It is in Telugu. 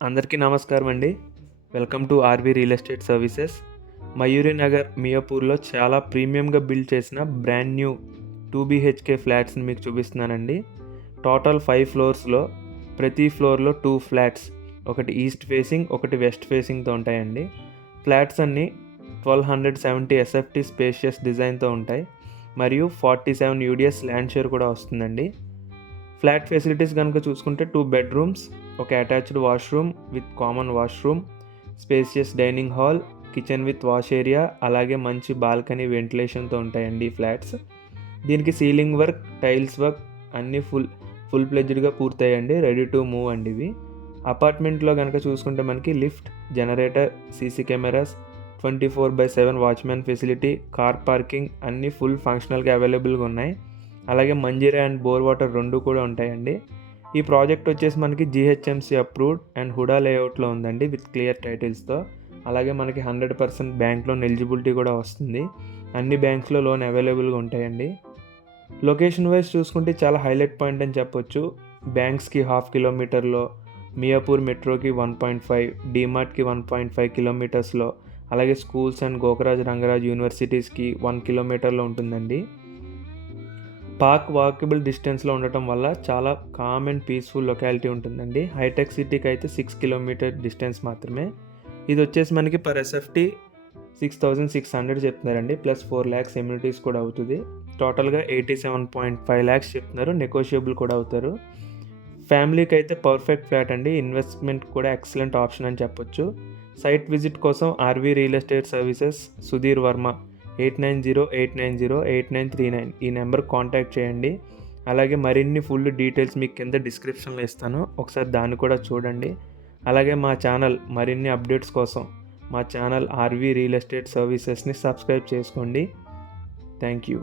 అందరికీ నమస్కారం అండి. Welcome to RV real estate services. Mayuri Nagar మియాపూర్లో చాలా ప్రీమియంగా బిల్డ్ చేసిన బ్రాండ్ న్యూ 2 BHK ఫ్లాట్స్ని మీకు చూపిస్తున్నానండి. టోటల్ 5 ఫ్లోర్స్లో ప్రతి ఫ్లోర్లో 2 ఫ్లాట్స్, ఒకటి ఈస్ట్ ఫేసింగ్ ఒకటి వెస్ట్ ఫేసింగ్తో ఉంటాయండి. ఫ్లాట్స్ అన్నీ 1270 SFT స్పేషియస్ డిజైన్తో ఉంటాయి మరియు 47 UDS ల్యాండ్ షేర్ కూడా వస్తుందండి. ఫ్లాట్ ఫెసిలిటీస్ కనుక చూసుకుంటే 2 బెడ్రూమ్స్, ఒక attached washroom with common washroom, spacious dining hall, kitchen with wash area, అలాగే మంచి బాల్కనీ వెంటిలేషన్తో ఉంటాయండి ఈ ఫ్లాట్స్. దీనికి సీలింగ్ వర్క్, టైల్స్ వర్క్ అన్నీ ఫుల్ ప్లెడ్జ్డ్గా పూర్తయ్యండి. రెడీ టు మూవ్ అండి ఇవి. అపార్ట్మెంట్లో కనుక చూసుకుంటే మనకి lift, generator, CC cameras, 24/7 watchman facility, car parking అన్నీ ఫుల్ ఫంక్షనల్గా అవైలబుల్గా ఉన్నాయి. అలాగే మంజీరా అండ్ బోర్ వాటర్ 2 కూడా ఉంటాయండి. ఈ ప్రాజెక్ట్ వచ్చేసి మనకి GHMC అప్రూవ్డ్ అండ్ హుడా లేఅవుట్లో ఉందండి విత్ క్లియర్ టైటిల్స్తో. అలాగే మనకి 100% బ్యాంక్ లోన్ ఎలిజిబిలిటీ కూడా వస్తుంది. అన్ని బ్యాంక్స్లో లోన్ అవైలబుల్గా ఉంటాయండి. లొకేషన్ వైజ్ చూసుకుంటే చాలా హైలైట్ పాయింట్ అని చెప్పొచ్చు. బ్యాంక్స్కి 0.5 కిలోమీటర్లో, మియాపూర్ మెట్రోకి 1.5, డీమార్ట్కి 1.5 కిలోమీటర్స్లో, అలాగే స్కూల్స్ అండ్ గోకరాజ్ రంగరాజ్ యూనివర్సిటీస్కి 1 కిలోమీటర్లో ఉంటుందండి. పార్క్ వాకబుల్ డిస్టెన్స్లో ఉండటం వల్ల చాలా కామ్ అండ్ పీస్ఫుల్ లొకాలిటీ ఉంటుందండి. హైటెక్ సిటీకి అయితే 6 కిలోమీటర్ డిస్టెన్స్ మాత్రమే. ఇది వచ్చేసి మనకి పర్ SFT 6,600 చెప్తున్నారండి, ప్లస్ 4 lakhs ఎమ్యూనిటీస్ కూడా అవుతుంది. టోటల్గా 87.5 lakhs చెప్తున్నారు, నెగోషియబుల్ కూడా అవుతారు. ఫ్యామిలీకి అయితే పర్ఫెక్ట్ ఫ్లాట్ అండి. ఇన్వెస్ట్మెంట్ కూడా ఎక్సలెంట్ ఆప్షన్ అని చెప్పొచ్చు. సైట్ విజిట్ కోసం RV real estate services, Sudheer Varma, 8908908939 ఈ నెంబర్ కాంటాక్ట్ చేయండి. అలాగే మరిన్ని ఫుల్ డీటెయిల్స్ మీకు కింద డిస్క్రిప్షన్లో ఇస్తాను, ఒకసారి దాన్ని కూడా చూడండి. అలాగే మా ఛానల్ మరిన్ని అప్డేట్స్ కోసం మా ఛానల్ ఆర్వి రియల్ ఎస్టేట్ సర్వీసెస్ని సబ్స్క్రైబ్ చేసుకోండి. Thank you.